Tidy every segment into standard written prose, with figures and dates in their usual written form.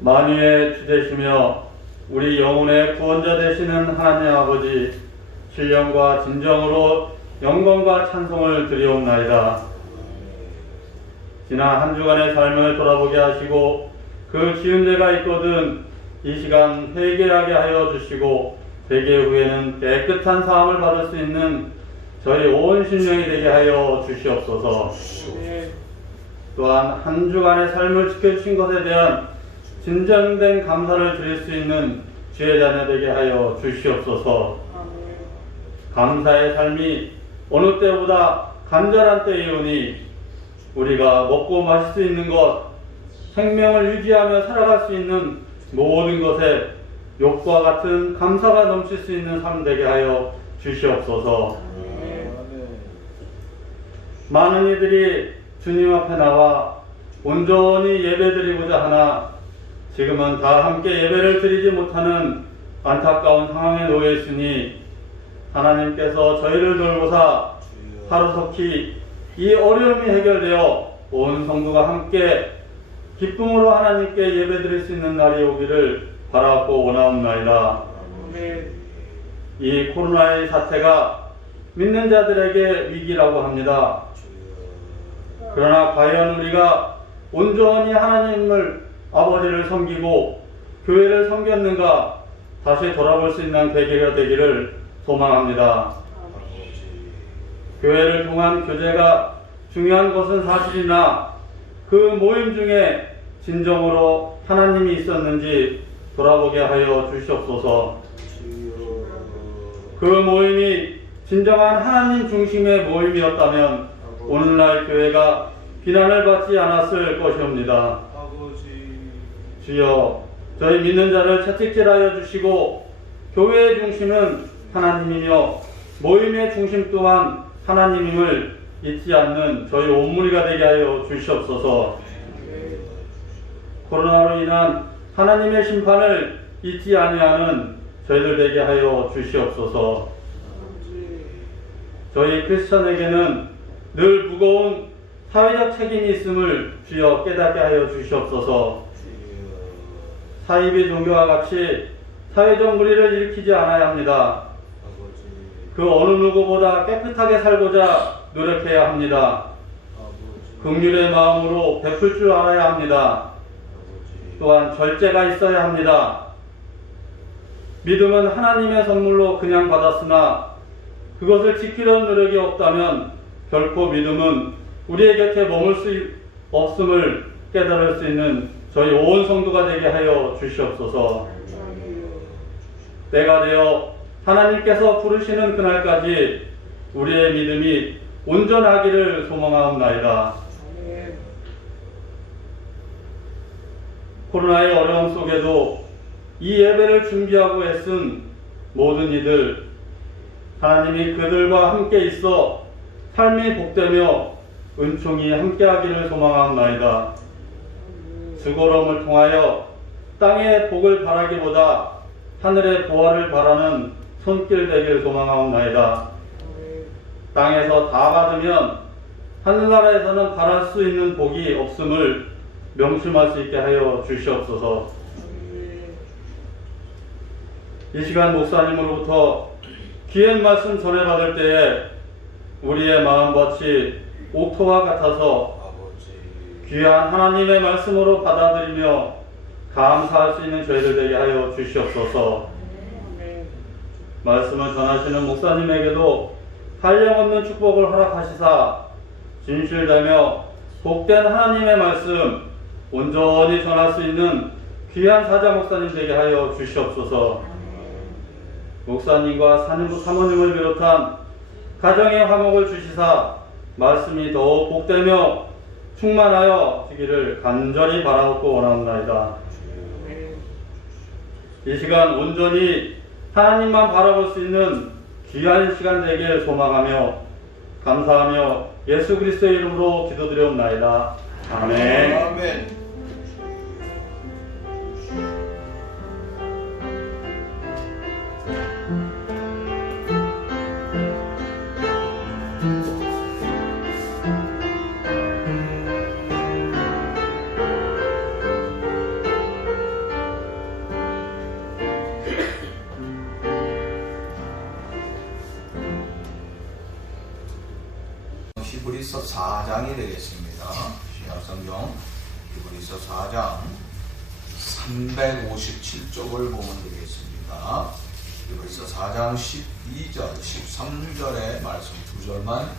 만유의 주되시며 우리 영혼의 구원자 되시는 하나님 아버지, 신령과 진정으로 영광과 찬송을 드리옵나이다. 지난 한 주간의 삶을 돌아보게 하시고 그 지은 죄가 있거든 이 시간 회개하게 하여 주시고 회개 후에는 깨끗한 사함을 받을 수 있는 저희 온 심령이 되게 하여 주시옵소서. 또한 한 주간의 삶을 지켜주신 것에 대한 진정된 감사를 드릴 수 있는 주의 자녀 되게 하여 주시옵소서. 감사의 삶이 어느 때보다 간절한 때이오니 우리가 먹고 마실 수 있는 것, 생명을 유지하며 살아갈 수 있는 모든 것에 욕과 같은 감사가 넘칠 수 있는 삶 되게 하여 주시옵소서. 많은 이들이 주님 앞에 나와 온전히 예배드리고자 하나 지금은 다 함께 예배를 드리지 못하는 안타까운 상황에 놓여 있으니 하나님께서 저희를 돌보사 하루속히 이 어려움이 해결되어 온 성도가 함께 기쁨으로 하나님께 예배드릴 수 있는 날이 오기를 바라고 원하옵나이다. 이 코로나의 사태가 믿는 자들에게 위기라고 합니다. 그러나 과연 우리가 온전히 하나님을 아버지를 섬기고 교회를 섬겼는가 다시 돌아볼 수 있는 계기가 되기를 소망합니다. 교회를 통한 교제가 중요한 것은 사실이나 그 모임 중에 진정으로 하나님이 있었는지 돌아보게 하여 주시옵소서. 그 모임이 진정한 하나님 중심의 모임이었다면 오늘날 교회가 비난을 받지 않았을 것이옵니다. 주여, 저희 믿는 자를 채찍질하여 주시고 교회의 중심은 하나님이며 모임의 중심 또한 하나님임을 잊지 않는 저희 온 무리가 되게 하여 주시옵소서. 코로나로 인한 하나님의 심판을 잊지 아니하는 저희들 되게 하여 주시옵소서. 저희 크리스천에게는 늘 무거운 사회적 책임이 있음을 주여 깨닫게 하여 주시옵소서. 사이비 종교와 같이 사회적 무리를 일으키지 않아야 합니다. 그 어느 누구보다 깨끗하게 살고자 노력해야 합니다. 긍휼의 마음으로 베풀 줄 알아야 합니다. 또한 절제가 있어야 합니다. 믿음은 하나님의 선물로 그냥 받았으나 그것을 지키려는 노력이 없다면 결코 믿음은 우리의 곁에 머물 수 없음을 깨달을 수 있는 저희 온 성도가 되게 하여 주시옵소서. 때가 되어 하나님께서 부르시는 그날까지 우리의 믿음이 온전하기를 소망하옵나이다. 코로나의 어려움 속에도 이 예배를 준비하고 애쓴 모든 이들, 하나님이 그들과 함께 있어 삶이 복되며 은총이 함께하기를 소망하옵나이다. 수고로움을 통하여 땅의 복을 바라기보다 하늘의 보화를 바라는 손길 되길 소망하옵나이다. 땅에서 다 받으면 하늘나라에서는 바랄 수 있는 복이 없음을 명심할 수 있게 하여 주시옵소서. 이 시간 목사님으로부터 귀한 말씀 전해받을 때에 우리의 마음밭이 옥토와 같아서 귀한 하나님의 말씀으로 받아들이며 감사할 수 있는 저희들 되게 하여 주시옵소서. 말씀을 전하시는 목사님에게도 한량없는 축복을 허락하시사 진실되며 복된 하나님의 말씀 온전히 전할 수 있는 귀한 사자 목사님 되게 하여 주시옵소서. 목사님과 사모님을 비롯한 가정의 화목을 주시사 말씀이 더욱 복되며 충만하여 지기를 간절히 바라옵고 원하옵나이다. 이 시간 온전히 하나님만 바라볼 수 있는 귀한 시간 되길 소망하며 감사하며 예수 그리스도의 이름으로 기도드리옵나이다. 아멘. 아멘. 4장이 되겠습니다. 신약성경 히브리서 4장 357쪽을 보면 되겠습니다. 히브리서 4장 12절, 13절의 말씀 두 절만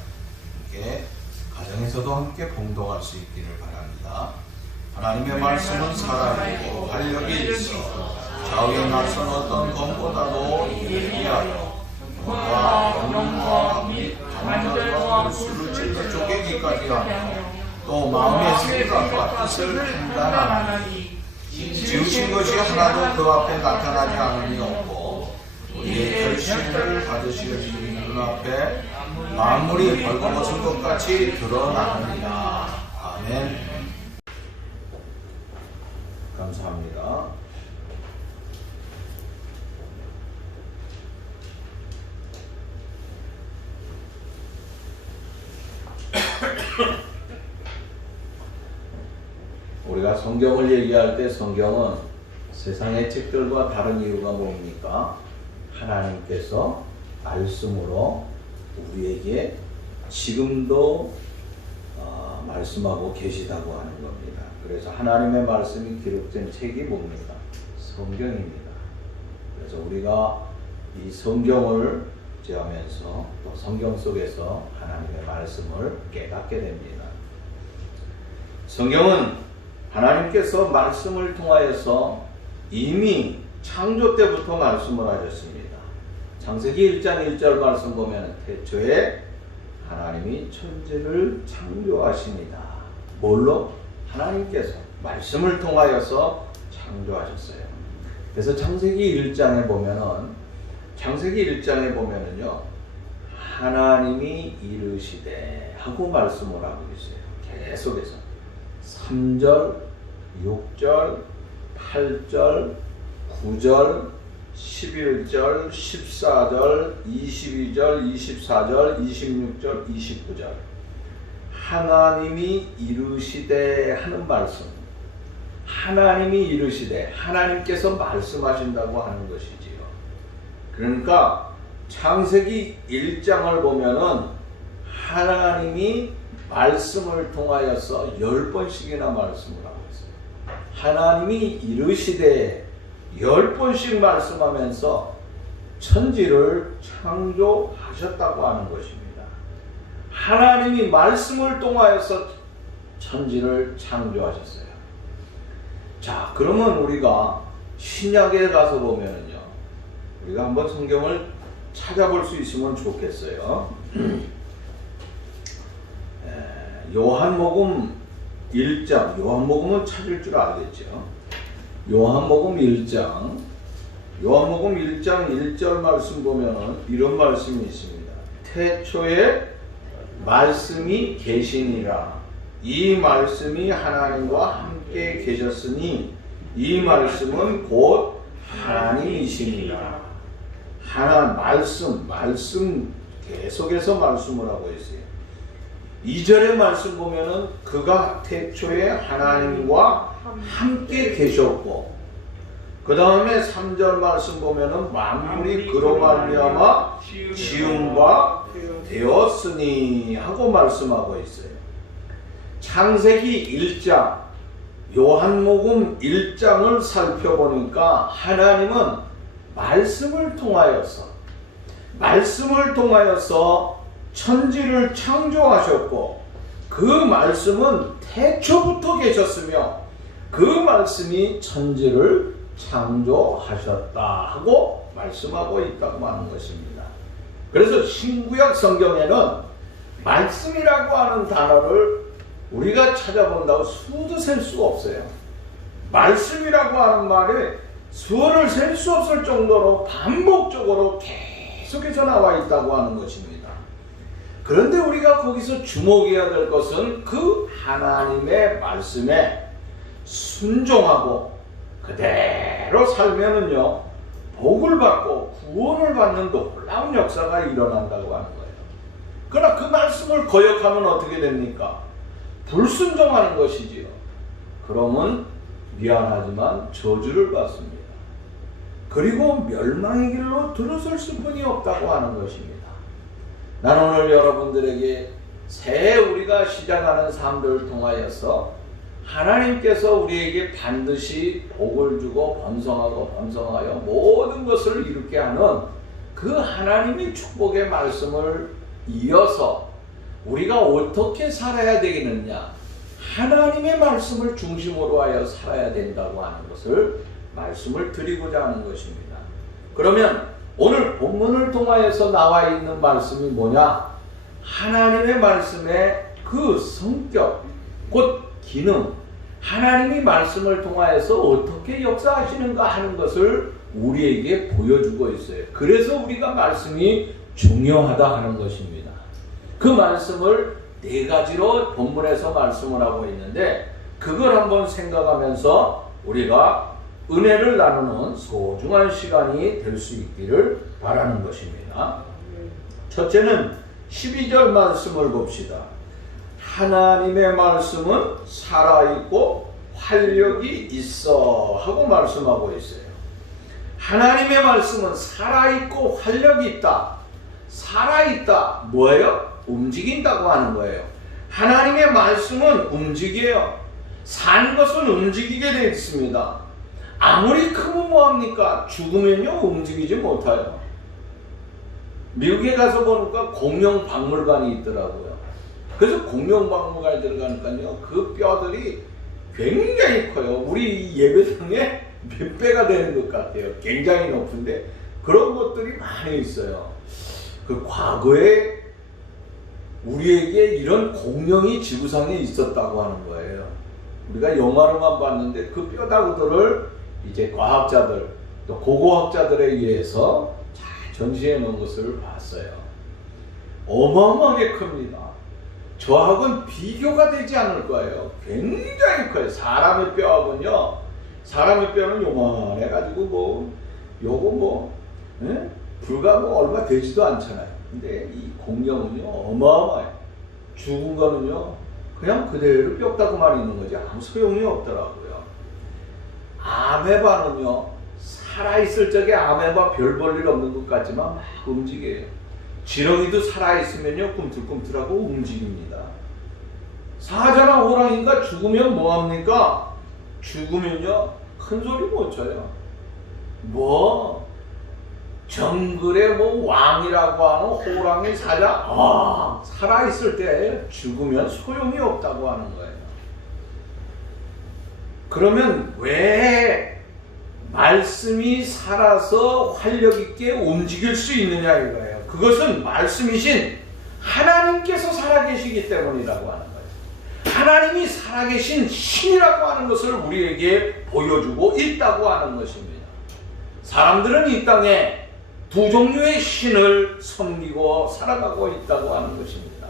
이렇게 가정에서도 함께 봉독할 수 있기를 바랍니다. 하나님의 말씀은 살아있고 활력이 있어 좌우에 낯선 어떤 검보다도 예리하여 눈과 영과 및 관절과 골수를 찔러 쪼개기까지 하며 또 마음의 생각과 뜻을 판단하니 지으신 것이 하나도 그 앞에 나타나지 않음이 없고 우리의 결실을 받으실 주님 눈앞에 만물이 벌거벗은 것 같이 드러나느니라. 아멘. 감사합니다. 우리가 성경을 얘기할 때 성경은 세상의 책들과 다른 이유가 뭡니까? 하나님께서 말씀으로 우리에게 지금도 말씀하고 계시다고 하는 겁니다. 그래서 하나님의 말씀이 기록된 책이 뭡니까? 성경입니다. 그래서 우리가 이 성경을 제하면서 또 성경 속에서 하나님의 말씀을 깨닫게 됩니다. 성경은 하나님께서 말씀을 통하여서 이미 창조 때부터 말씀을 하셨습니다. 창세기 1장 1절 말씀 보면 태초에 하나님이 천지를 창조하십니다. 뭘로? 하나님께서 말씀을 통하여서 창조하셨어요. 그래서 창세기 1장에 보면은요, 하나님이 이르시되 하고 말씀을 하고 있어요. 계속해서 3절, 6절, 8절, 9절, 11절, 14절, 22절, 24절, 26절, 29절 하나님이 이르시되 하는 말씀, 하나님이 이르시되 하나님께서 말씀하신다고 하는 것이지요. 그러니까 창세기 1장을 보면은 하나님이 말씀을 통하여서 10번씩이나 말씀을 하고 있어요. 하나님이 이르시되 10번씩 말씀하면서 천지를 창조하셨다고 하는 것입니다. 하나님이 말씀을 통하여서 천지를 창조하셨어요. 자, 그러면 우리가 신약에 가서 보면은요, 우리가 한번 성경을 찾아볼 수 있으면 좋겠어요. 요한복음 1장, 요한복음은 찾을 줄 알겠죠. 요한복음 1장 1절 말씀 보면은 이런 말씀이 있습니다. 태초에 말씀이 계시니라. 이 말씀이 하나님과 함께 계셨으니 이 말씀은 곧 하나님이시니라. 말씀 계속해서 말씀을 하고 있어요. 2절의 말씀 보면은 그가 태초에 하나님과 함께 계셨고, 그 다음에 3절 말씀 보면은 만물이 그로 말미암아 지음바 되었으니 하고 말씀하고 있어요. 창세기 1장, 요한복음 1장을 살펴보니까 하나님은 말씀을 통하여서 천지를 창조하셨고, 그 말씀은 태초부터 계셨으며 그 말씀이 천지를 창조하셨다 하고 말씀하고 있다고 하는 것입니다. 그래서 신구약 성경에는 말씀이라고 하는 단어를 우리가 찾아본다고 수도 셀 수가 없어요. 말씀이라고 하는 말이 수를 셀 수 없을 정도로 반복적으로 계속해서 나와 있다고 하는 것입니다. 그런데 우리가 거기서 주목해야 될 것은 그 하나님의 말씀에 순종하고 그대로 살면은요, 복을 받고 구원을 받는 놀라운 역사가 일어난다고 하는 거예요. 그러나 그 말씀을 거역하면 어떻게 됩니까? 불순종하는 것이지요. 그러면 미안하지만 저주를 받습니다. 그리고 멸망의 길로 들어설 수뿐이 없다고 하는 것입니다. 나는 오늘 여러분들에게 새해 우리가 시작하는 삶들을 통하여서 하나님께서 우리에게 반드시 복을 주고 번성하고 번성하여 모든 것을 이루게 하는 그 하나님의 축복의 말씀을 이어서 우리가 어떻게 살아야 되겠느냐, 하나님의 말씀을 중심으로 하여 살아야 된다고 하는 것을 말씀을 드리고자 하는 것입니다. 그러면 오늘 본문을 통하여서 나와 있는 말씀이 뭐냐? 하나님의 말씀의 그 성격, 곧 기능, 하나님이 말씀을 통하여서 어떻게 역사하시는가 하는 것을 우리에게 보여주고 있어요. 그래서 우리가 말씀이 중요하다 하는 것입니다. 그 말씀을 네 가지로 본문에서 말씀을 하고 있는데, 그걸 한번 생각하면서 우리가 은혜를 나누는 소중한 시간이 될 수 있기를 바라는 것입니다. 첫째는 12절 말씀을 봅시다. 하나님의 말씀은 살아있고 활력이 있어 하고 말씀하고 있어요. 하나님의 말씀은 살아있고 활력이 있다. 살아있다. 뭐예요? 움직인다고 하는 거예요. 하나님의 말씀은 움직여요. 산 것은 움직이게 되어 있습니다. 아무리 크면 뭐합니까? 죽으면요 움직이지 못해요. 미국에 가서 보니까 공룡 박물관이 있더라고요. 그래서 공룡 박물관에 들어가니까요, 그 뼈들이 굉장히 커요. 우리 예배당에 몇 배가 되는 것 같아요. 굉장히 높은데 그런 것들이 많이 있어요. 그 과거에 우리에게 이런 공룡이 지구상에 있었다고 하는 거예요. 우리가 영화로만 봤는데 그 뼈다구들을 이제 과학자들 또 고고학자들에 의해서 잘 전시해 놓은 것을 봤어요. 어마어마하게 큽니다. 저하고는 비교가 되지 않을 거예요. 굉장히 커요. 사람의 뼈하고는요, 사람의 뼈는 요만해가지고 불과 얼마 되지도 않잖아요. 근데 이 공룡은요 어마어마해요. 죽은 거는요 그냥 그대로 뼈다구만 있는 거지 아무 소용이 없더라고요. 아메바는요 살아있을 적에 아메바 별 볼 일 없는 것 같지만 막 움직여요. 지렁이도 살아있으면요 꿈틀꿈틀하고 움직입니다. 사자나 호랑이가 죽으면 뭐합니까? 죽으면요 큰 소리 못 쳐요. 정글의 왕이라고 하는 호랑이, 사자, 살아있을 때 죽으면 소용이 없다고 하는 거예요. 그러면 왜 말씀이 살아서 활력 있게 움직일 수 있느냐 이거예요. 그것은 말씀이신 하나님께서 살아계시기 때문이라고 하는 거예요. 하나님이 살아계신 신이라고 하는 것을 우리에게 보여주고 있다고 하는 것입니다. 사람들은 이 땅에 두 종류의 신을 섬기고 살아가고 있다고 하는 것입니다.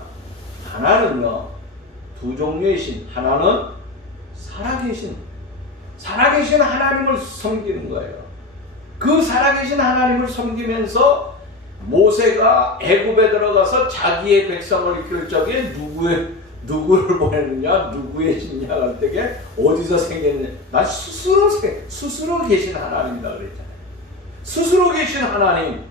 하나는요, 두 종류의 신, 하나는 살아계신 하나님을 섬기는 거예요. 그 살아계신 하나님을 섬기면서 모세가 애굽에 들어가서 자기의 백성을 이끌 적에 누구를 보냈느냐, 누구의 신이냐 할 때에 어디서 생겼느냐, 나 스스로 계신 하나님이다 그랬잖아요. 스스로 계신 하나님,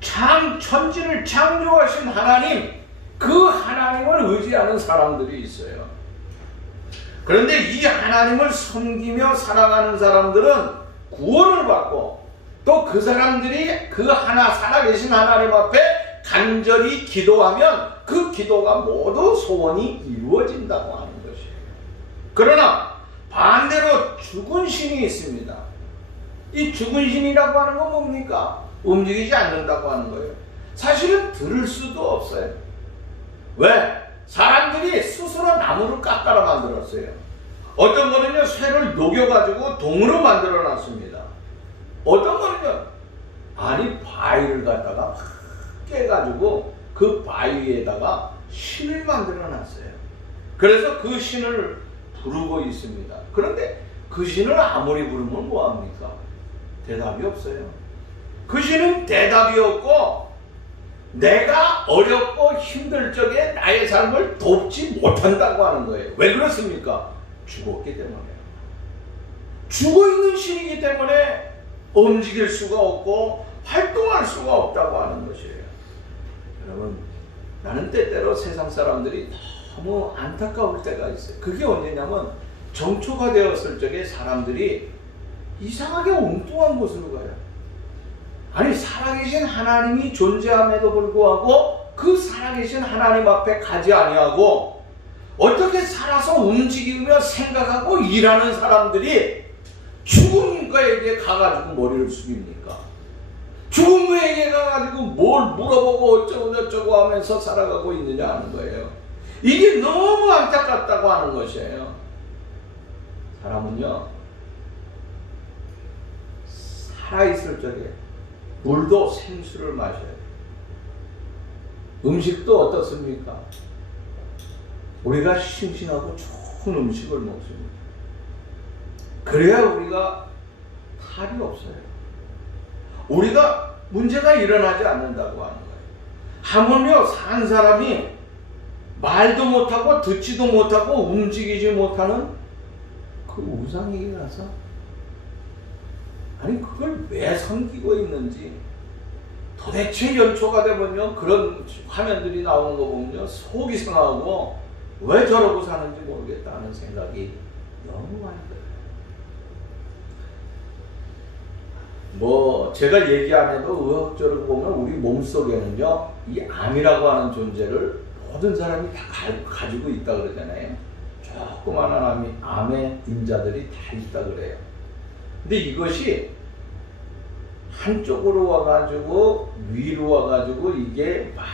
천지를 창조하신 하나님, 그 하나님을 의지하는 사람들이 있어요. 그런데 이 하나님을 섬기며 살아가는 사람들은 구원을 받고 또 그 사람들이 그 살아계신 하나님 앞에 간절히 기도하면 그 기도가 모두 소원이 이루어진다고 하는 것이에요. 그러나 반대로 죽은 신이 있습니다. 이 죽은 신이라고 하는 건 뭡니까? 움직이지 않는다고 하는 거예요. 사실은 들을 수도 없어요. 왜? 사람들이 스스로 나무를 깎아라 만들었어요. 어떤 거는요 쇠를 녹여가지고 동으로 만들어 놨습니다. 어떤 거는요 바위를 갖다가 막 깨가지고 그 바위에다가 신을 만들어 놨어요. 그래서 그 신을 부르고 있습니다. 그런데 그 신을 아무리 부르면 뭐합니까? 대답이 없어요. 그 신은 대답이 없고 내가 어렵고 힘들 적에 나의 삶을 돕지 못한다고 하는 거예요. 왜 그렇습니까? 죽었기 때문에요. 죽어있는 신이기 때문에 움직일 수가 없고 활동할 수가 없다고 하는 것이에요. 여러분, 나는 때때로 세상 사람들이 너무 안타까울 때가 있어요. 그게 언제냐면 정초가 되었을 적에 사람들이 이상하게 엉뚱한 곳으로 가요. 아니 살아계신 하나님이 존재함에도 불구하고 그 살아계신 하나님 앞에 가지 아니하고 어떻게 살아서 움직이며 생각하고 일하는 사람들이 죽음에게 가가지고 머리를 숙입니까? 죽음에게 가가지고 뭘 물어보고 어쩌고 저쩌고 하면서 살아가고 있느냐 하는 거예요. 이게 너무 안타깝다고 하는 것이에요. 사람은요 살아있을 적에 물도 생수를 마셔야 돼요. 음식도 어떻습니까? 우리가 싱싱하고 좋은 음식을 먹습니다. 그래야 우리가 탈이 없어요. 우리가 문제가 일어나지 않는다고 하는 거예요. 하물며 산 사람이 말도 못하고 듣지도 못하고 움직이지 못하는 그 우상에게 가서 아니 그걸 왜 섬기고 있는지 도대체 연초가 되면요 그런 화면들이 나오는 거 보면요 속이 상하고 왜 저러고 사는지 모르겠다는 생각이 너무 많이 들어요. 뭐 제가 얘기 안 해도 의학적으로 보면 우리 몸속에는요 이 암이라고 하는 존재를 모든 사람이 다 가지고 있다 그러잖아요. 조그마한 암의 인자들이 다 있다 그래요. 근데 이것이 한쪽으로 와가지고 위로 와가지고 이게 막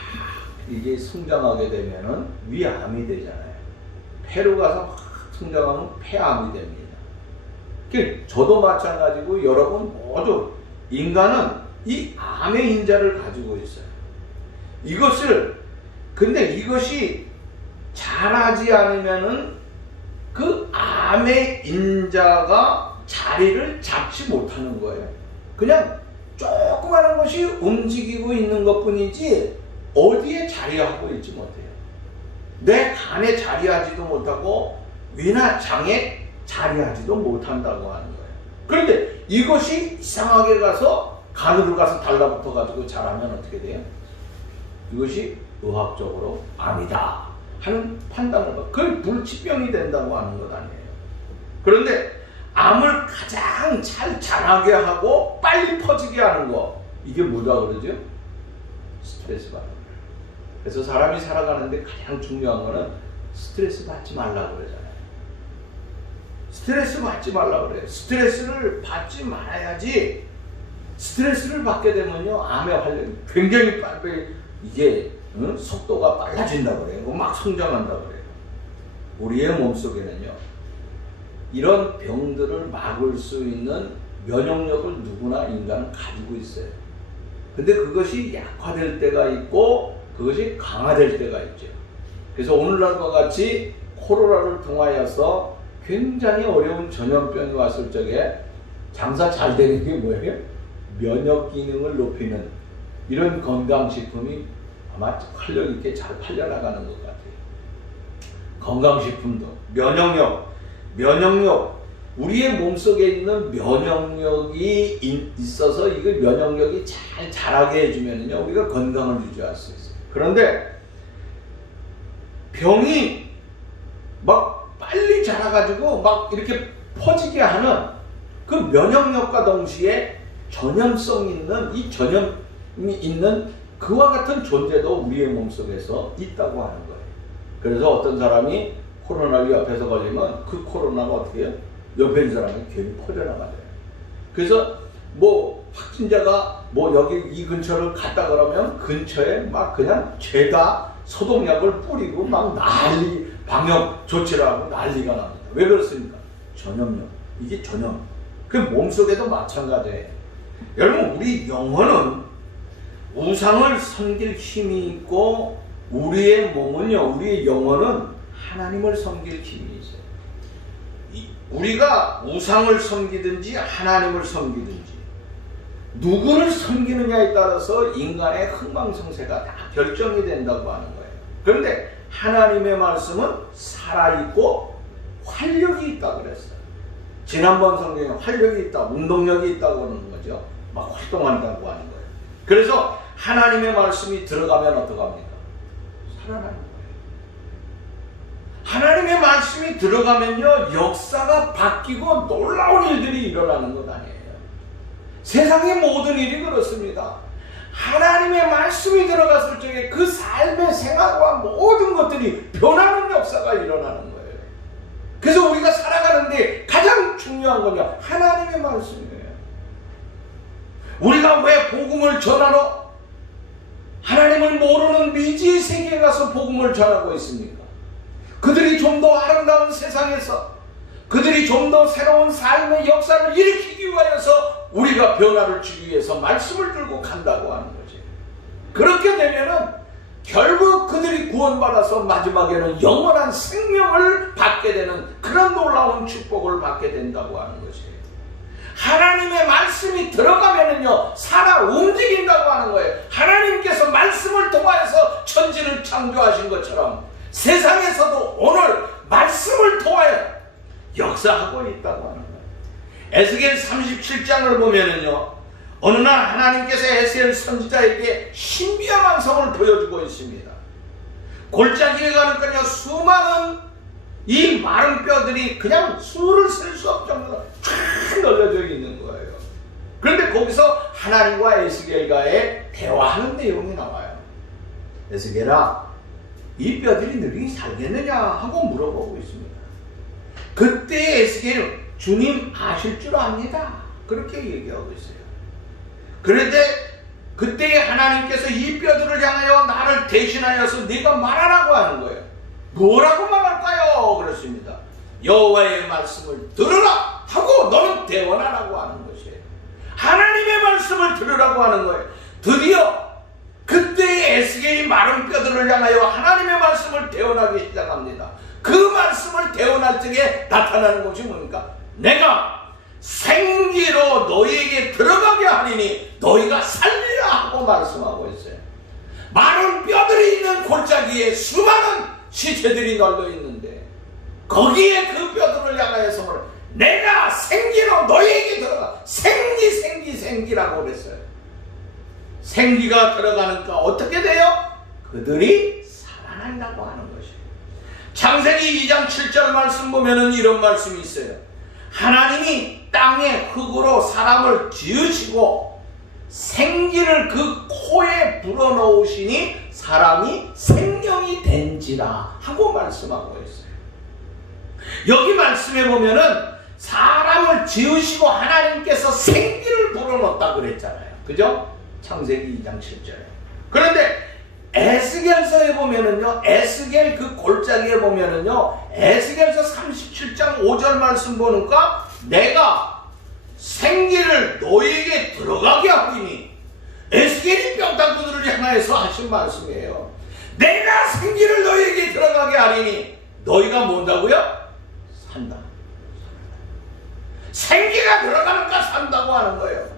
이게 성장하게 되면은 위암이 되잖아요. 폐로 가서 막 성장하면 폐암이 됩니다. 저도 마찬가지고 여러분 모두 인간은 이 암의 인자를 가지고 있어요. 근데 이것이 자라지 않으면은 그 암의 인자가 자리를 잡지 못하는 거예요. 그냥 조그마한 것이 움직이고 있는 것 뿐이지 어디에 자리하고 있지 못해요. 내 간에 자리하지도 못하고 위나 장에 자리하지도 못한다고 하는 거예요. 그런데 이것이 이상하게 가서 간으로 가서 달라붙어 가지고 자라면 어떻게 돼요? 이것이 의학적으로 암이다 하는 판단을 받고 그걸 불치병이 된다고 하는 것 아니에요. 그런데 암을 가장 잘 자라게 하고 빨리 퍼지게 하는 거 이게 뭐라 그러죠? 스트레스 받는 거예요. 그래서 사람이 살아가는데 가장 중요한 거는 스트레스 받지 말라고 그러잖아요. 스트레스 받지 말라고 그래요. 스트레스를 받지 말아야지. 스트레스를 받게 되면요 암의 활력이 굉장히 빨리 이게 속도가 빨라진다고 그래요. 막 성장한다고 그래요. 우리의 몸속에는요 이런 병들을 막을 수 있는 면역력을 누구나 인간은 가지고 있어요. 근데 그것이 약화될 때가 있고 그것이 강화될 때가 있죠. 그래서 오늘날과 같이 코로나를 통하여서 굉장히 어려운 전염병이 왔을 적에 장사 잘 되는 게 뭐예요? 면역 기능을 높이는 이런 건강식품이 아마 활력 있게 잘 팔려나가는 것 같아요. 건강식품도 면역력 우리의 몸속에 있는 면역력이 있어서 이거 면역력이 잘 자라게 해주면요 우리가 건강을 유지할 수 있어요. 그런데 병이 막 빨리 자라가지고 막 이렇게 퍼지게 하는 그 면역력과 동시에 전염성 있는 이 전염이 있는 그와 같은 존재도 우리의 몸속에서 있다고 하는 거예요. 그래서 어떤 사람이 코로나를 옆에서 걸리면 그 코로나가 어떻게 해요? 옆에 있는 사람이 괜히 퍼져나가요. 그래서 뭐 확진자가 뭐 여기 이 근처를 갔다 그러면 근처에 막 그냥 죄다 소독약을 뿌리고 막 난리 방역 조치를 하고 난리가 납니다. 왜 그렇습니까? 전염력. 이게 전염. 그 몸속에도 마찬가지예요. 여러분 우리 영혼은 우상을 섬길 힘이 있고 우리의 몸은요 우리의 영혼은 하나님을 섬길 힘이 있어요. 우리가 우상을 섬기든지 하나님을 섬기든지 누구를 섬기느냐에 따라서 인간의 흥망성쇠가 다 결정이 된다고 하는 거예요. 그런데 하나님의 말씀은 살아있고 활력이 있다고 그랬어요. 지난번 성경에 활력이 있다, 운동력이 있다고 그러는 거죠. 막 활동한다고 하는 거예요. 그래서 하나님의 말씀이 들어가면 어떡합니까? 살아나는 거예요. 하나님의 말씀이 들어가면요, 역사가 바뀌고 놀라운 일들이 일어나는 것 아니에요. 세상의 모든 일이 그렇습니다. 하나님의 말씀이 들어갔을 적에 그 삶의 생활과 모든 것들이 변하는 역사가 일어나는 거예요. 그래서 우리가 살아가는데 가장 중요한 건요, 하나님의 말씀이에요. 우리가 왜 복음을 전하러 하나님을 모르는 미지의 세계에 가서 복음을 전하고 있습니까? 그들이 좀 더 아름다운 세상에서 그들이 좀 더 새로운 삶의 역사를 일으키기 위하여서 우리가 변화를 주기 위해서 말씀을 들고 간다고 하는 거지. 그렇게 되면은 결국 그들이 구원받아서 마지막에는 영원한 생명을 받게 되는 그런 놀라운 축복을 받게 된다고 하는 것이. 하나님의 말씀이 들어가면은요, 살아 움직인다고 하는 거예요. 하나님께서 말씀을 통하여서 천지를 창조하신 것처럼 세상에서도 오늘 말씀을 통하여 역사하고 있다고 하는 거예요. 에스겔 37장을 보면은요, 어느 날 하나님께서 에스겔 선지자에게 신비한 완성을 보여주고 있습니다. 골짜기에 가니까요, 수많은 이 마른 뼈들이 그냥 수를 셀 수 없을 정도로 쫙 널려져 있는 거예요. 그런데 거기서 하나님과 에스겔과의 대화하는 내용이 나와요. 에스겔아, 이 뼈들이 너희 살겠느냐 하고 물어보고 있습니다. 그때 에스겔은 주님 아실 줄 압니다, 그렇게 얘기하고 있어요. 그런데 그때 하나님께서 이 뼈들을 향하여 나를 대신하여서 네가 말하라고 하는 거예요. 뭐라고 말할까요? 그렇습니다. 여호와의 말씀을 들으라 하고 너는 대언하라고 하는 것이에요. 하나님의 말씀을 들으라고 하는 거예요. 드디어 그때 에스겔이 마른 뼈들을 향하여 하나님의 말씀을 대언하기 시작합니다. 그 말씀을 대언할 적에 나타나는 것이 뭡니까? 내가 생기로 너희에게 들어가게 하리니 너희가 살리라 하고 말씀하고 있어요. 마른 뼈들이 있는 골짜기에 수많은 시체들이 널려 있는데 거기에 그 뼈들을 향하여서 내가 생기로 너희에게 들어가, 생기라고 그랬어요. 생기가 들어가니까 어떻게 돼요? 그들이 살아난다고 하는 것이에요. 창세기 2장 7절 말씀 보면은 이런 말씀이 있어요. 하나님이 땅에 흙으로 사람을 지으시고 생기를 그 코에 불어넣으시니 사람이 생명이 된지라 하고 말씀하고 있어요. 여기 말씀에 보면은 사람을 지으시고 하나님께서 생기를 불어넣었다 그랬잖아요. 그죠? 창세기 2장 7절에. 그런데 에스겔서에 보면은요, 에스겔 그 골짜기에 보면은요, 에스겔서 37장 5절 말씀 보니까 내가 생기를 너희에게 들어가게 하리니, 에스겔이 뼈다구들을 향하여서 하신 말씀이에요. 내가 생기를 너희에게 들어가게 하리니 너희가 뭔다고요? 산다. 생기가 들어가니까 산다고 하는 거예요.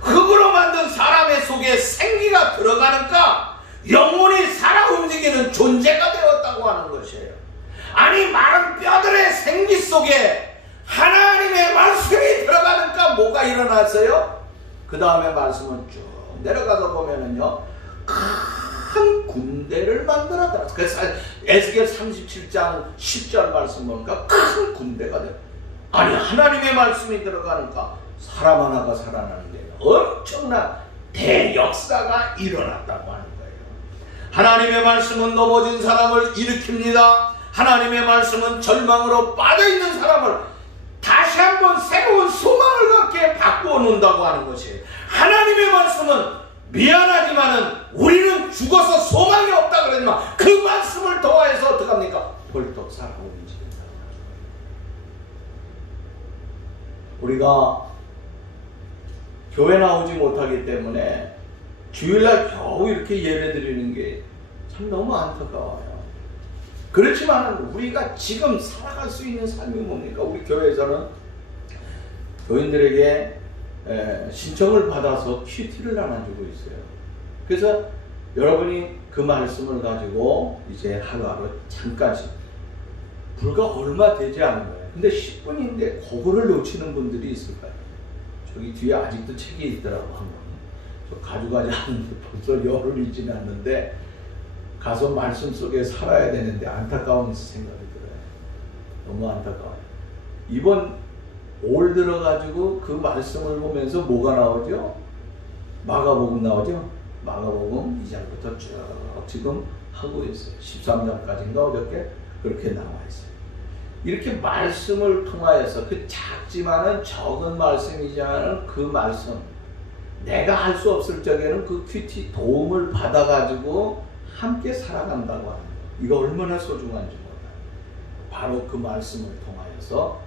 흙으로 만든 사람의 속에 생기가 들어가니까 영혼이 살아 움직이는 존재가 되었다고 하는 것이에요. 아니, 마른 뼈들의 생기 속에 하나님의 말씀이 들어가니까 뭐가 일어났어요? 그 다음에 말씀은 쭉 내려가서 보면은요, 큰 군대를 만들었다. 그래서 에스겔 37장 10절 말씀 보니까 큰 군대가 돼요. 아니, 하나님의 말씀이 들어가니까 사람 하나가 살아나는 게 엄청난 대역사가 일어났다고 하는 거예요. 하나님의 말씀은 넘어진 사람을 일으킵니다. 하나님의 말씀은 절망으로 빠져있는 사람을 다시 한번 새로운 소망을 갖게 바꾸어 놓는다고 하는 것이에요. 하나님의 말씀은 미안하지만은 우리는 죽어서 소망이 없다 그러지만 그 말씀을 통하여서 어떻게 합니까? 벌떡 살아 움직인다. 우리가 교회 나오지 못하기 때문에 주일날 겨우 이렇게 예배 드리는 게 참 너무 안타까워요. 그렇지만 우리가 지금 살아갈 수 있는 삶이 뭡니까? 우리 교회에서는 교인들에게 신청을 받아서 큐티를 나눠주고 있어요. 그래서 여러분이 그 말씀을 가지고 이제 하루하루 잠깐씩, 불과 얼마 되지 않은 거예요. 근데 10분인데 그거를 놓치는 분들이 있을 거예요. 저기 뒤에 아직도 책이 있더라고. 한 권. 저 가져가지 않는데 벌써 열흘이 지났는데 가서 말씀 속에 살아야 되는데 안타까운 생각이 들어요. 너무 안타까워요. 이번 올 들어가지고 그 말씀을 보면서 뭐가 나오죠? 마가복음 나오죠? 마가복음 2장부터 쭉 지금 하고 있어요. 13장까지인가 어저께 그렇게 나와 있어요. 이렇게 말씀을 통하여서 그 작지만은 적은 말씀이지만은 그 말씀 내가 할 수 없을 적에는 그 큐티 도움을 받아가지고 함께 살아간다고 하는 거. 이거 얼마나 소중한지 몰라요. 바로 그 말씀을 통하여서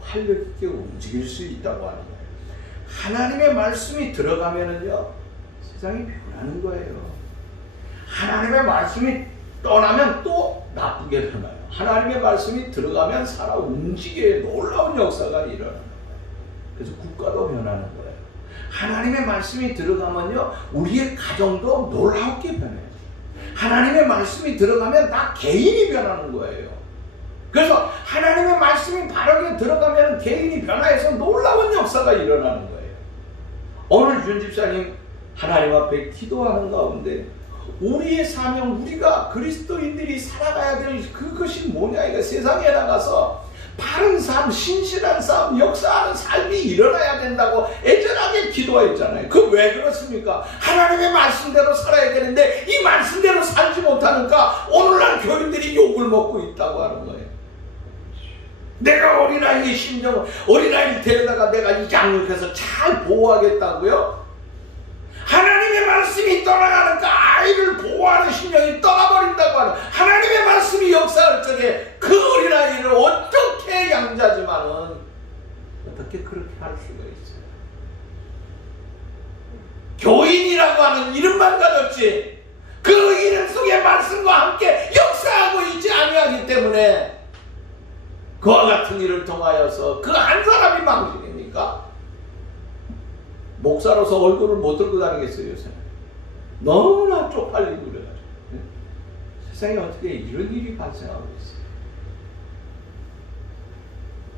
활력 있게 움직일 수 있다고 하는 거예요. 하나님의 말씀이 들어가면은요 세상이 변하는 거예요. 하나님의 말씀이 떠나면 또 나쁘게 변해요. 하나님의 말씀이 들어가면 살아 움직여요. 놀라운 역사가 일어나는 거예요. 그래서 국가도 변하는 거예요. 하나님의 말씀이 들어가면요 우리의 가정도 놀랍게 변해요. 하나님의 말씀이 들어가면 나 개인이 변하는 거예요. 그래서 하나님의 말씀이 바르게 들어가면 개인이 변화해서 놀라운 역사가 일어나는 거예요. 오늘 윤 집사님 하나님 앞에 기도하는 가운데 우리의 사명, 우리가 그리스도인들이 살아가야 될 그것이 뭐냐, 이거 세상에 나가서 바른 삶, 신실한 삶, 역사하는 삶이 일어나야 된다고 애절하게 기도했잖아요. 그 왜 그렇습니까? 하나님의 말씀대로 살아야 되는데 이 말씀대로 살지 못하니까 오늘날 교인들이 욕을 먹고 있다고 하는 거예요. 내가 어린아이의 심정을, 어린아이를 데려다가 내가 이 양육해서 잘 보호하겠다고요? 하나님의 말씀이 떠나가니까 아이를 보호하는 심령이 떠나버린다고 하는, 하나님의 말씀이 역사할 적에 그 어린아이를 어떻게 양자지만은 어떻게 그렇게 할 수가 있어요? 교인이라고 하는 이름만 가졌지 그 이름 속에 말씀과 함께 역사하고 있지 아니하기 때문에 그와 같은 일을 통하여서 그 한 사람이 망신입니까? 목사로서 얼굴을 못 들고 다니겠어요, 요새? 너무나 쪽팔리고 그래가지고. 세상에 어떻게 이런 일이 발생하고 있어요?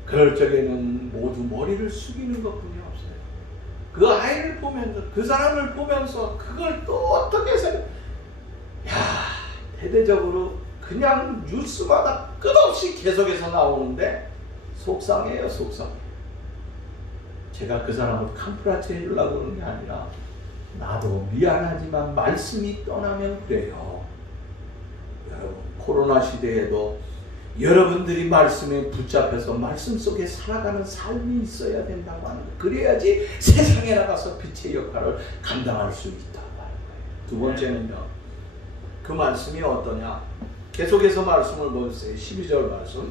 그럴 적에는 모두 머리를 숙이는 것뿐이 없어요. 그 아이를 보면서, 그 사람을 보면서 그걸 또 어떻게 해서, 대대적으로 그냥 뉴스마다 끝없이 계속해서 나오는데 속상해요, 속상해. 제가 그 사람을 캄프라치 해주려고 그러는 게 아니라 나도 미안하지만 말씀이 떠나면 그래요. 여러분, 코로나 시대에도 여러분들이 말씀에 붙잡혀서 말씀 속에 살아가는 삶이 있어야 된다고 하는 거예요. 그래야지 세상에 나가서 빛의 역할을 감당할 수 있다고 하는 거예요. 두 번째는요, 그 말씀이 어떠냐? 계속해서 말씀을 보세요. 12절 말씀.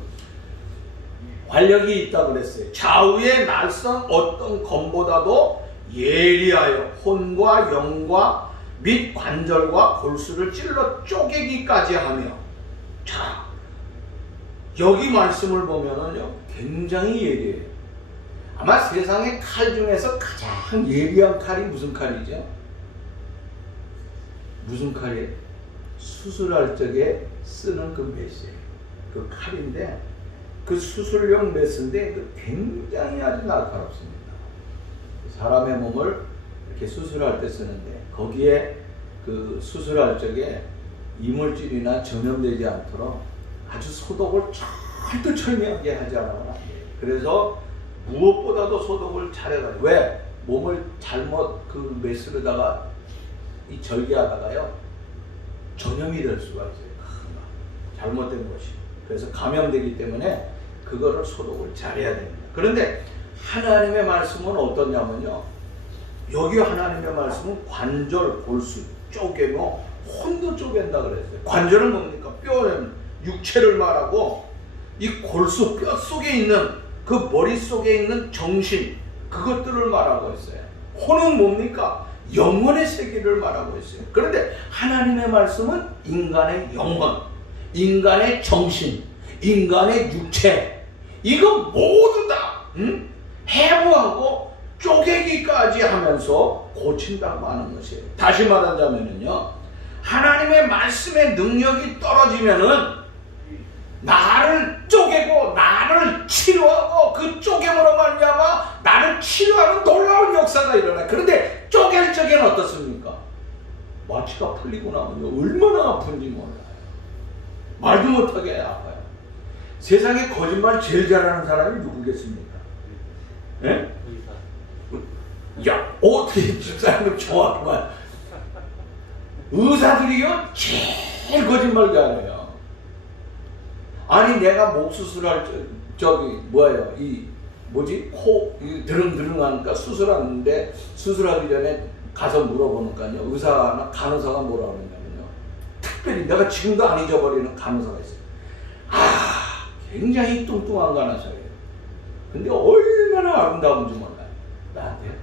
활력이 있다고 그랬어요. 좌우의 날선 어떤 검보다도 예리하여 혼과 영과 및 관절과 골수를 찔러 쪼개기까지 하며. 자, 여기 말씀을 보면은요 굉장히 예리해요. 아마 세상의 칼 중에서 가장 예리한 칼이 무슨 칼이죠? 무슨 칼이에요? 수술할 적에 쓰는 그 메스예요. 그 칼인데 그 수술용 메스인데 그 굉장히 아주 날카롭습니다. 사람의 몸을 이렇게 수술할 때 쓰는데 거기에 그 수술할 적에 이물질이나 전염되지 않도록 아주 소독을 철두철미하게 하지 않으면 안 돼요. 그래서 무엇보다도 소독을 잘해가지고, 왜? 몸을 잘못 그 메스로다가 이 절개하다가요 전염이 될 수가 있어요. 잘못된 것이. 그래서 감염되기 때문에 그거를 소독을 잘해야 됩니다. 그런데 하나님의 말씀은 어떠냐면요, 여기 하나님의 말씀은 관절, 골수 쪼개고 혼도 쪼갠다 그랬어요. 관절은 뭡니까? 뼈는 육체를 말하고, 이 골수, 뼈 속에 있는 그 머릿속에 있는 정신, 그것들을 말하고 있어요. 혼은 뭡니까? 영혼의 세계를 말하고 있어요. 그런데 하나님의 말씀은 인간의 영혼, 인간의 정신, 인간의 육체, 이거 모두 다 해부하고 쪼개기까지 하면서 고친다고 하는 것이에요. 다시 말하자면요, 하나님의 말씀의 능력이 떨어지면은 나를 쪼개고 나를 치료하고 그 쪼개므로 말미암아 나를 치료하는 놀라운 역사가 일어나요. 그런데 쪼갤 적에는 어떻습니까? 마취가 풀리고 나면 얼마나 아픈지 몰라요. 말도 못하게 아파요. 세상에 거짓말 제일 잘하는 사람이 누구겠습니까? 예? 야, 어떻게 집사님을 좋아하구만. 의사들이요 제일 거짓말 잘해요. 아니 내가 목 수술할 저기 뭐예요 이 뭐지 코 드릉드릉하니까 수술하는데 수술하기 전에 가서 물어보니까요 의사나 간호사가 뭐라 그러냐면요 특별히 내가 지금도 안 잊어버리는 간호사가 있어요. 아 굉장히 뚱뚱한 간호사예요. 근데 얼마나 아름다운지 몰라요. 나한테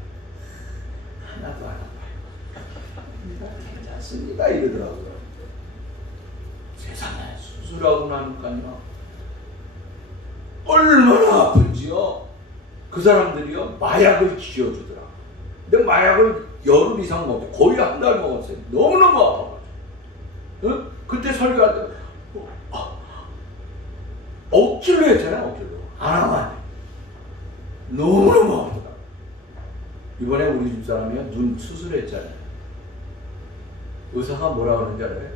하나도 안 아파요. 괜찮습니다 이러더라고요. 세상에 수술하고 나니까요 얼마나 아픈지요. 그 사람들이요 마약을 지어주더라. 근데 마약을 열흘 이상 먹고 거의 한 달 먹었어요. 너무너무 아파가지고. 응? 그때 설교할 때 억지로 했잖아요. 억지로 안 하면 안 돼. 너무너무 아프다. 이번에 우리 집사람이요 눈 수술했잖아요. 의사가 뭐라 그러는지 알아요?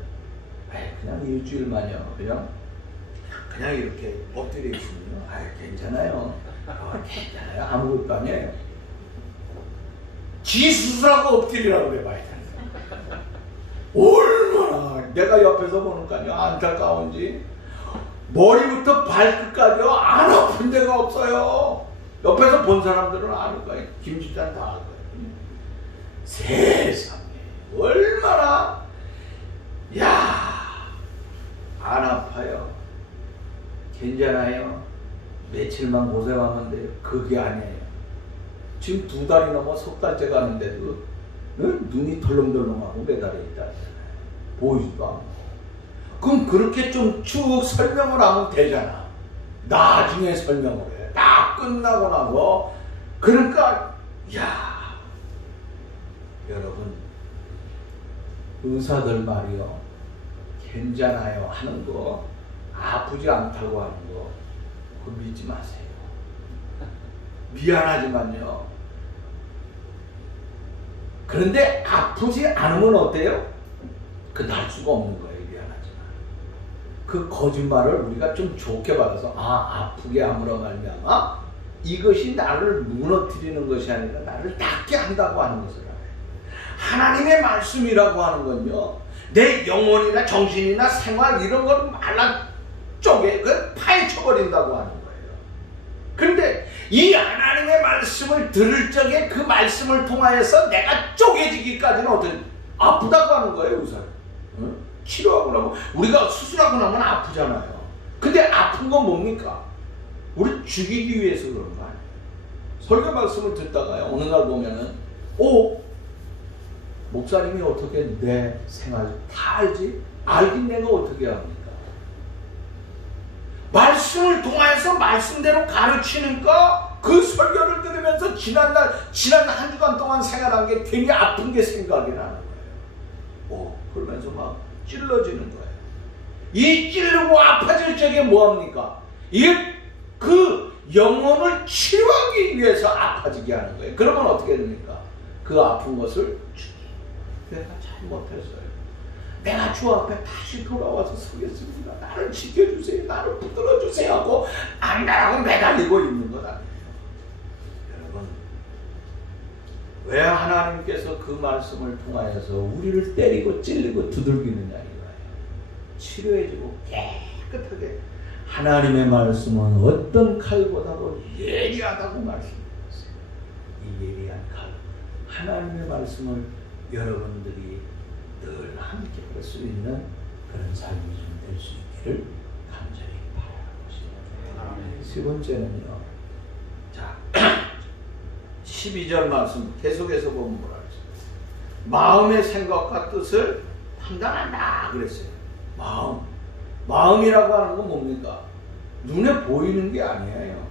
그냥 일주일만요. 그냥 이렇게 엎드려 있으면 괜찮아요. 괜찮아요. 아무것도 아니에요. 지 수술하고 엎드리라고 그래 봐야 돼. 얼마나 내가 옆에서 보니까요 안타까운지 머리부터 발끝까지요 안 아픈 데가 없어요. 옆에서 본 사람들은 아는 거예요. 김집사는 다 알 거예요. 세상에 얼마나 안 아파요. 괜찮아요. 며칠만 고생하면 돼요. 그게 아니에요. 지금 2달이 넘어 석 달째 가는데도 눈이 덜렁덜렁하고 매달려 있다잖아요. 보이지도 않고. 그럼 그렇게 좀 쭉 설명을 하면 되잖아. 나중에 설명을 해. 딱 끝나고 나서. 그러니까 여러분 의사들 말이요 괜찮아요 하는 거 아프지 않다고 하는 거 그거 믿지 마세요. 미안하지만요 그런데 아프지 않으면 어때요? 그 날 수가 없는 거예요. 미안하지만 그 거짓말을 우리가 좀 좋게 받아서 아프게 함으로 말미암아 이것이 나를 무너뜨리는 것이 아니라 나를 낫게 한다고 하는 것을 알아요. 하나님의 말씀이라고 하는 건요 내 영혼이나 정신이나 생활 이런 걸 말라 쪼개 파헤쳐버린다고 하는 거예요. 그런데 이 하나님의 말씀을 들을 적에 그 말씀을 통하여서 내가 쪼개지기까지는 어떤 아프다고 하는 거예요. 의사 치료하고 나면 우리가 수술하고 나면 아프잖아요. 근데 아픈 건 뭡니까? 우리 죽이기 위해서 그런 거 아니에요. 설교 말씀을 듣다가요 어느 날 보면은 목사님이 어떻게 내 생활 다 알지? 알긴 내가 어떻게 합니까? 말씀을 통해서 말씀대로 가르치니까 그 설교를 들으면서 지난 한 주간 동안 생활한 게 괜히 아픈 게 생각이 나는 거예요. 그러면서 막 찔러지는 거예요. 이 찔르고 아파질 적에 뭐합니까? 그 영혼을 치료하기 위해서 아파지게 하는 거예요. 그러면 어떻게 됩니까? 그 아픈 것을 내가 잘못했어요. 내가 주 앞에 다시 돌아와서 서겠습니다. 나를 지켜주세요. 나를 붙들어주세요 하고 안다라고 매달리고 있는 것 아니에요. 여러분 왜 하나님께서 그 말씀을 통하여서 우리를 때리고 찔리고 두들기느냐 이거예요. 치료해주고 깨끗하게 하나님의 말씀은 어떤 칼보다도 예리하다고 말씀드렸어요. 이 예리한 칼 하나님의 말씀을 여러분들이 늘 함께 할 수 있는 그런 삶이 좀 될 수 있기를 간절히 바라고 있습니다. 세 번째는요. 자, 12절 말씀 계속해서 보면 뭐라 그랬어요? 마음의 생각과 뜻을 판단한다 그랬어요. 마음이라고 하는 건 뭡니까? 눈에 보이는 게 아니에요.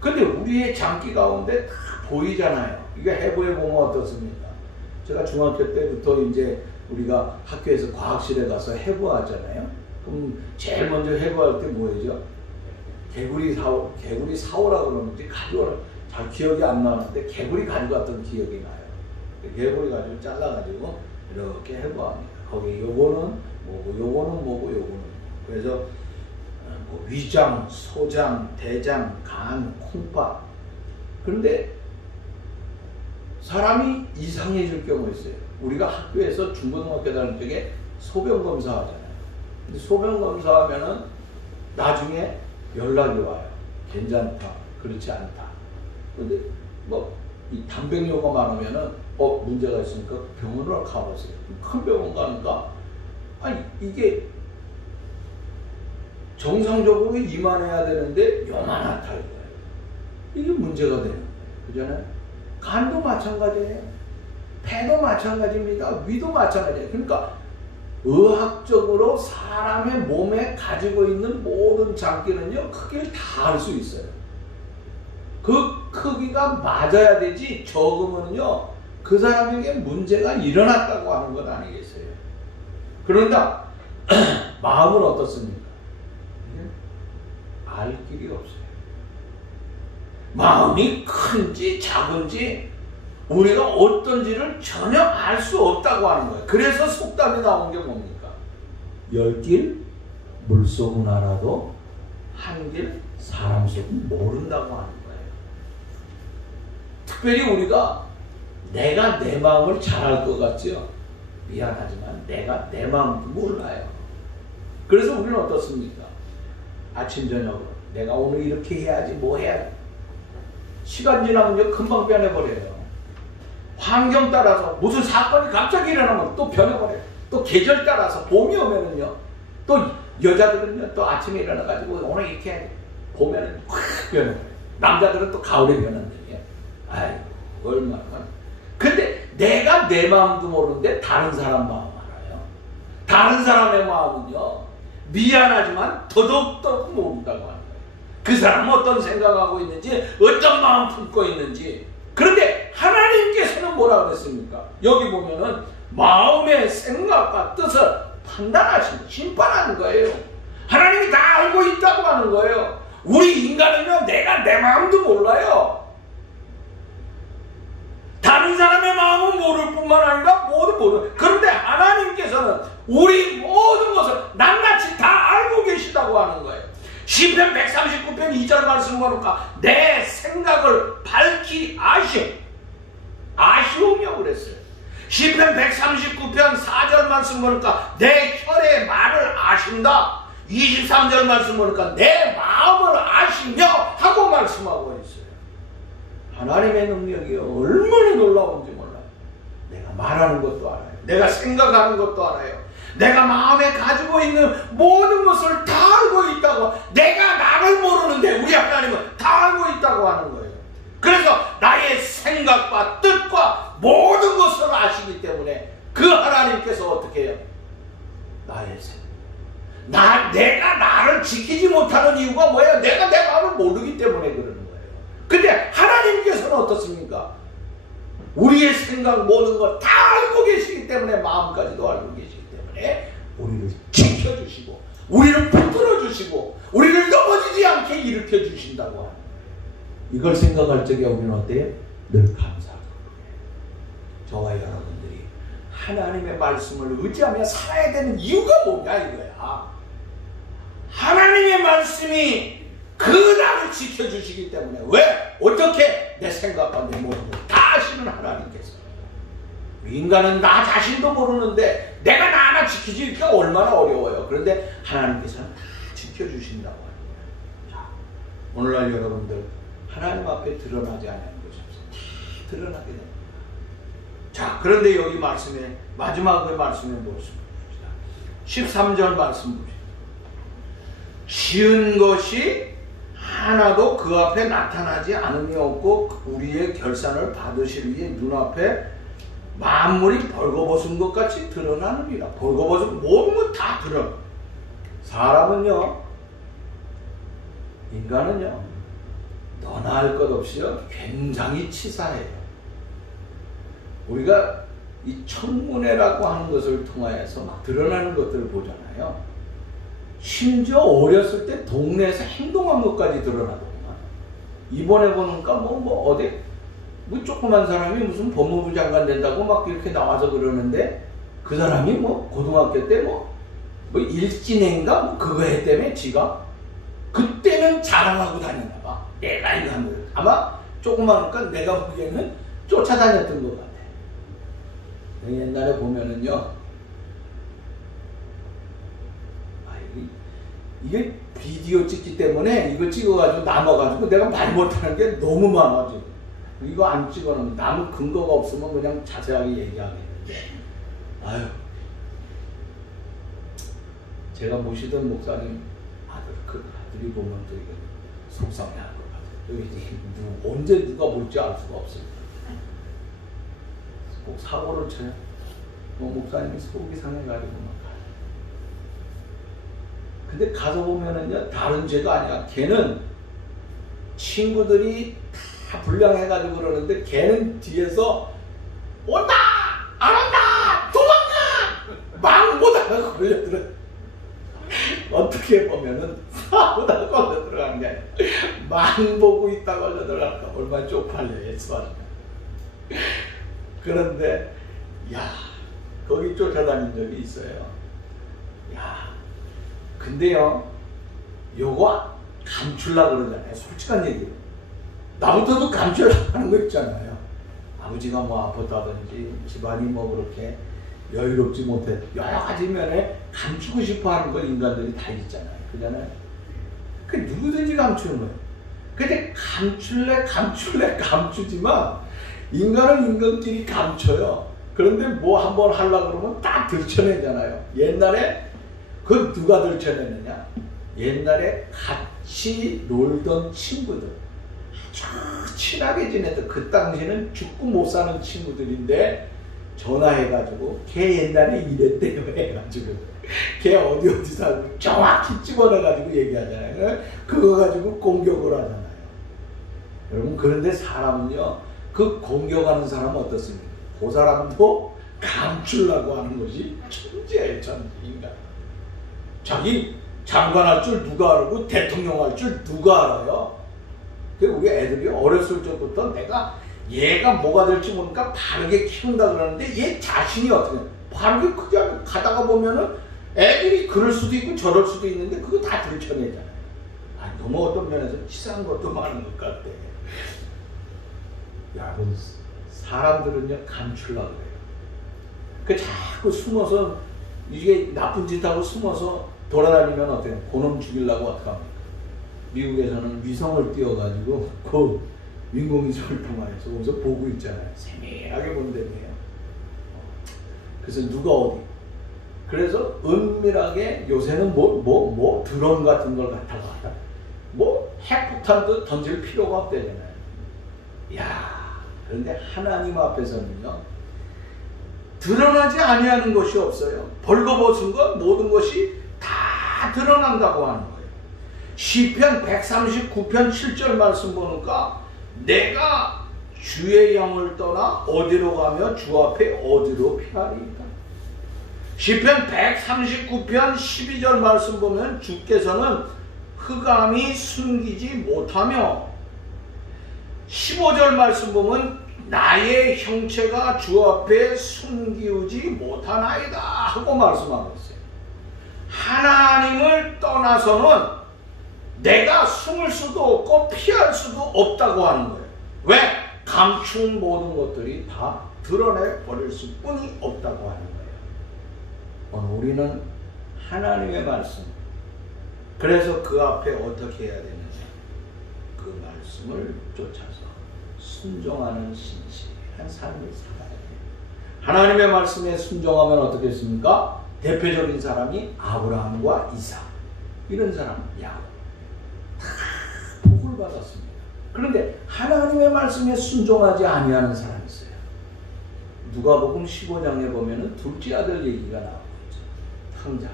근데 우리의 장기 가운데 다 보이잖아요. 이게 해부해 보면 어떻습니까? 제가 중학교 때부터 이제 우리가 학교에서 과학실에 가서 해부하잖아요. 그럼 제일 먼저 해부할 때 뭐죠? 개구리 사오라 그러는지 가져오라. 잘 기억이 안 나는데 개구리 가져갔던 기억이 나요. 개구리 가지고 잘라가지고 이렇게 해보합니다. 거기 요거는 뭐고 요거는 뭐고 요거는 뭐고. 그래서 뭐 위장, 소장, 대장, 간, 콩팥. 그런데 사람이 이상해질 경우 있어요. 우리가 학교에서 중고등학교 다닐 적에 소변 검사하잖아요. 근데 소변 검사하면은 나중에 연락이 와요. 괜찮다, 그렇지 않다. 근데 뭐 이 단백뇨가 많으면은 문제가 있으니까 병원을 가보세요. 큰 병원 가니까 아니 이게 정상적으로 이만해야 되는데 요만하다 이거예요. 이게 문제가 되는 거예요. 그잖아요. 간도 마찬가지예요. 폐도 마찬가지입니다. 위도 마찬가지예요. 그러니까 의학적으로 사람의 몸에 가지고 있는 모든 장기는요 크기를 다 알 수 있어요. 그 크기가 맞아야 되지 적으면요 그 사람에게 문제가 일어났다고 하는 것 아니겠어요? 그런다 마음은 어떻습니까? 알 길이 없어요. 마음이 큰지 작은지 우리가 어떤지를 전혀 알 수 없다고 하는 거예요. 그래서 속담이 나온 게 뭡니까? 10길 물속은 알아도 한 길 사람 속은 모른다고 하는 거예요. 특별히 우리가 내가 내 마음을 잘 알 것 같죠? 미안하지만 내가 내 마음도 몰라요. 그래서 우리는 어떻습니까? 아침 저녁으로 내가 오늘 이렇게 해야지 뭐 해야지 시간 지나면 금방 변해버려요. 환경 따라서 무슨 사건이 갑자기 일어나면 또 변해버려요. 또 계절 따라서 봄이 오면은요 또 여자들은요 또 아침에 일어나가지고 오늘 이렇게 해야 돼. 봄에는 확 변해버려요. 남자들은 또 가을에 변한대요. 아이고 얼마나. 근데 내가 내 마음도 모르는데 다른 사람 마음 알아요. 다른 사람의 마음은요 미안하지만 더더욱더 모른다고 하는 거예요. 그 사람은 어떤 생각하고 있는지 어떤 마음 품고 있는지. 그런데 하나님께서는 뭐라 그랬습니까? 여기 보면은 마음의 생각과 뜻을 판단하시고 심판하는 거예요. 하나님이 다 알고 있다고 하는 거예요. 우리 인간은요 내가 내 마음도 몰라요. 다른 사람의 마음은 모를 뿐만 아니라 모두 모르. 그런데 하나님께서는 우리 모든 것을 낱낱이 다 알고 계시다고 하는 거예요. 시편 139편 2절 말씀 보니까 내 생각을 밝히 아시오며 그랬어요. 시편 139편 4절 말씀 보니까 내 혈의 말을 아신다. 23절 말씀 보니까 내 마음을 아시며 하고 말씀하고 있어요. 하나님의 능력이 얼마나 놀라운지 몰라요. 내가 말하는 것도 알아요. 내가 생각하는 것도 알아요. 내가 마음에 가지고 있는 모든 것을 다 알고 있다고. 내가 나를 모르는데 우리 하나님은 다 알고 있다고 하는 거예요. 그래서 나의 생각과 뜻과 모든 것을 아시기 때문에 그 하나님께서 어떻게 해요? 나의 생각. 내가 나를 지키지 못하는 이유가 뭐예요? 내가 내 마음을 모르기 때문에 그러는 거예요. 근데 하나님께서는 어떻습니까? 우리의 생각 모든 것 다 알고 계시기 때문에 마음까지도 알고 계시기 때문에 우리를 지켜주시고 우리를 붙들어주시고 우리를 넘어지지 않게 일으켜주신다고 하는 거예요. 이걸 생각할 적에 우리는 어때요? 늘 감사하고 저와 여러분들이 하나님의 말씀을 의지하며 살아야 되는 이유가 뭐냐 이거야. 하나님의 말씀이 그 나를 지켜주시기 때문에. 왜? 어떻게? 내 생각과 내 모든 걸 다 아시는 하나님께서. 인간은 나 자신도 모르는데 내가 나 하나 지키기가 얼마나 어려워요. 그런데 하나님께서는 다 지켜주신다고 하는 거예요. 자, 오늘날 여러분들 하나님 앞에 드러나지 않는 것이 없어요. 다 드러나게 됩니다. 자, 그런데 여기 말씀에 마지막의 말씀에 무엇을 봅시다. 13절 말씀 보시죠. 쉬운 것이 하나도 그 앞에 나타나지 않음이 없고 우리의 결산을 받으실 위해 눈앞에 만물이 벌거벗은 것 같이 드러나느니라. 벌거벗은 모든 것 다 드러나. 사람은요, 인간은요, 너나 할 것 없이요 굉장히 치사해요. 우리가 이 청문회라고 하는 것을 통하여서 막 드러나는 것들을 보잖아요. 심지어 어렸을 때 동네에서 행동한 것까지 드러나더구만. 이번에 보니까 뭐 어디 뭐 조그만 사람이 무슨 법무부 장관 된다고 막 이렇게 나와서 그러는데 그 사람이 뭐 고등학교 때 뭐 일진행인가 뭐 그거 했다며 지가 그때는 자랑하고 다녔나 봐. 내가 이거 한 거야. 아마 조그마하니까 내가 보기에는 쫓아다녔던 것 같아. 옛날에 보면은요, 이게 비디오 찍기 때문에 이거 찍어가지고 남아가지고 내가 말 못하는 게 너무 많아 지금. 이거 안 찍어놓으면 남은 근거가 없으면 그냥 자세하게 얘기하겠는데, 아유, 제가 모시던 목사님 아들이 보면 또 이거 속상해할 것 같아요. 언제 누가 볼지 알 수가 없어요. 꼭 사고를 쳐요. 목사님이 속이 상해가지고 막. 근데 가서 보면은요, 다른 죄가 아니야. 걔는 친구들이 다 불량해가지고 그러는데 걔는 뒤에서 온다! 안 온다! 도망가! 막 보다가 걸려들어. 어떻게 보면은 보다가 걸려들어간 게 아니야. 막 보고 있다 걸려들어갈까. 얼마나 쪽팔려, 예수하니까. 그런데, 야, 거기 쫓아다닌 적이 있어요. 야, 근데요, 요거 감추려고 그러잖아요. 솔직한 얘기로. 나부터도 감추려고 하는 거 있잖아요. 아버지가 뭐 아팠다든지 집안이 뭐 그렇게 여유롭지 못해 여러 가지 면에 감추고 싶어 하는 거 인간들이 다 있잖아요. 그잖아요. 그 누구든지 감추는 거예요. 근데 감추지만 인간은 인간끼리 감춰요. 그런데 뭐 한번 하려고 그러면 딱 들춰내잖아요. 옛날에 그 누가 들춰내느냐? 옛날에 같이 놀던 친구들, 아주 친하게 지냈던, 그 당시에는 죽고 못 사는 친구들인데 전화해가지고 걔 옛날에 이랬대요 해가지고 걔 어디 살고 정확히 집어내가지고 얘기하잖아요. 그거 가지고 공격을 하잖아요. 여러분, 그런데 사람은요, 그 공격하는 사람은 어떻습니까? 그 사람도 감추려고 하는 것이 천재예요. 천재인가. 자기 장관 할 줄 누가 알고 대통령 할 줄 누가 알아요? 우리 애들이 어렸을 적부터 내가 얘가 뭐가 될지 모르니까 바르게 키운다 그러는데 얘 자신이 어떻게 바르게 크게 가다가 보면은 애들이 그럴 수도 있고 저럴 수도 있는데 그거 다 들춰내잖아요. 너무 어떤 면에서 치사한 것도 많은 것 같아. 여러분, 사람들은요 감추려고 그래요. 그 자꾸 숨어서 이게 나쁜 짓 하고 숨어서 돌아다니면 어때요? 그놈 죽이려고 어떡합니까? 미국에서는 위성을 띄워가지고 그 인공위성을 통해서 거기서 보고 있잖아요. 세밀하게 본다며요. 그래서 누가 어디? 그래서 은밀하게 요새는 뭐 드론 같은 걸 갖다가 뭐 핵폭탄도 던질 필요가 없대잖아요. 야, 그런데 하나님 앞에서는요 드러나지 아니하는 것이 없어요. 벌거벗은 것 모든 것이 다 드러난다고 하는 거예요. 시편 139편 7절 말씀 보니까 내가 주의 영을 떠나 어디로 가며 주 앞에 어디로 피하리까. 시편 139편 12절 말씀 보면 주께서는 흑암이 숨기지 못하며 15절 말씀 보면 나의 형체가 주 앞에 숨기우지 못하나이다 하고 말씀하고 있어요. 하나님을 떠나서는 내가 숨을 수도 없고 피할 수도 없다고 하는 거예요. 왜? 감춘 모든 것들이 다 드러내버릴 수뿐이 없다고 하는 거예요. 오늘 우리는 하나님의 말씀, 그래서 그 앞에 어떻게 해야 되느냐, 그 말씀을 쫓아서 순종하는 신실한 삶을 살아야 돼요. 하나님의 말씀에 순종하면 어떻게 했습니까? 대표적인 사람이 아브라함과 이삭, 이런 사람, 야곱 다 복을 받았습니다. 그런데 하나님의 말씀에 순종하지 아니하는 사람이 있어요. 누가복음 15장에 보면은 둘째 아들 얘기가 나오고 있죠. 탕자.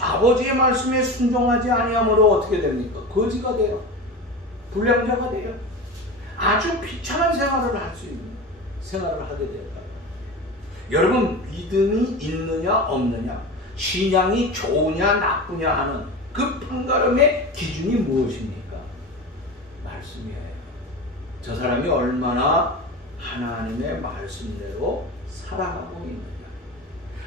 아버지의 말씀에 순종하지 아니함으로 어떻게 됩니까? 거지가 돼요. 불량자가 돼요. 아주 비참한 생활을 할 수 있는 생활을 하게 될까. 여러분, 믿음이 있느냐 없느냐, 신앙이 좋으냐 나쁘냐 하는 그 판가름의 기준이 무엇입니까? 말씀이에요. 저 사람이 얼마나 하나님의 말씀대로 살아가고 있느냐.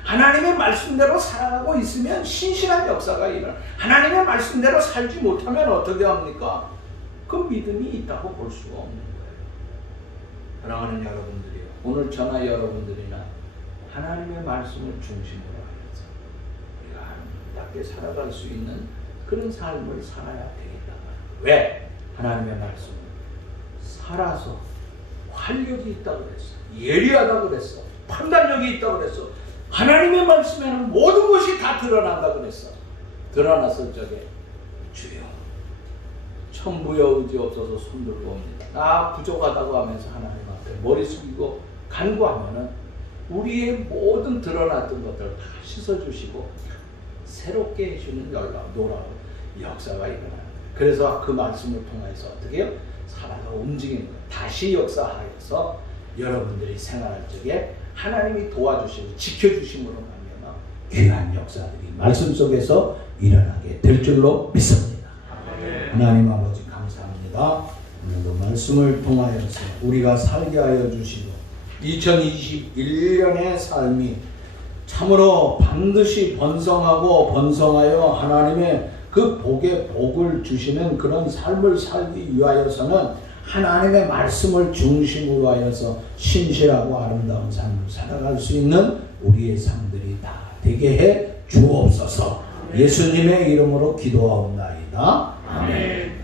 하나님의 말씀대로 살아가고 있으면 신실한 역사가 일어나. 하나님의 말씀대로 살지 못하면 어떻게 합니까? 그 믿음이 있다고 볼 수가 없는 거예요. 사랑하는 여러분들이요, 오늘 저나 여러분들이나 하나님의 말씀을 중심으로 하면서 우리가 하나님답게 살아갈 수 있는 그런 삶을 살아야 되겠다. 왜? 하나님의 말씀은 살아서 활력이 있다고 그랬어. 예리하다고 그랬어. 판단력이 있다고 그랬어. 하나님의 말씀에는 모든 것이 다 드러난다고 그랬어. 드러났을 적에 주여 천부여 의지 없어서 손 들고 옵니다. 나 부족하다고 하면서 하나님 앞에 머리 숙이고 간구하면은 우리의 모든 드러났던 것들을 다 씻어주시고 새롭게 해주는 놀라운 역사가 일어나는 거예요. 그래서 그 말씀을 통해서 어떻게 해요? 살아가 움직이는 거예요. 다시 역사하여서 여러분들이 생활할 적에 하나님이 도와주시고 지켜주심으로 말미암아 귀한 역사들이 말씀 속에서 일어나게 될 줄로 믿습니다. 하나님 아버지 감사합니다. 오늘도 말씀을 통하여서 우리가 살게 하여 주시고 2021년의 삶이 참으로 반드시 번성하고 번성하여 하나님의 그 복에 복을 주시는 그런 삶을 살기 위하여서는 하나님의 말씀을 중심으로 하여서 신실하고 아름다운 삶을 살아갈 수 있는 우리의 삶들이 다 되게 해 주옵소서. 예수님의 이름으로 기도하옵나이다. 아멘.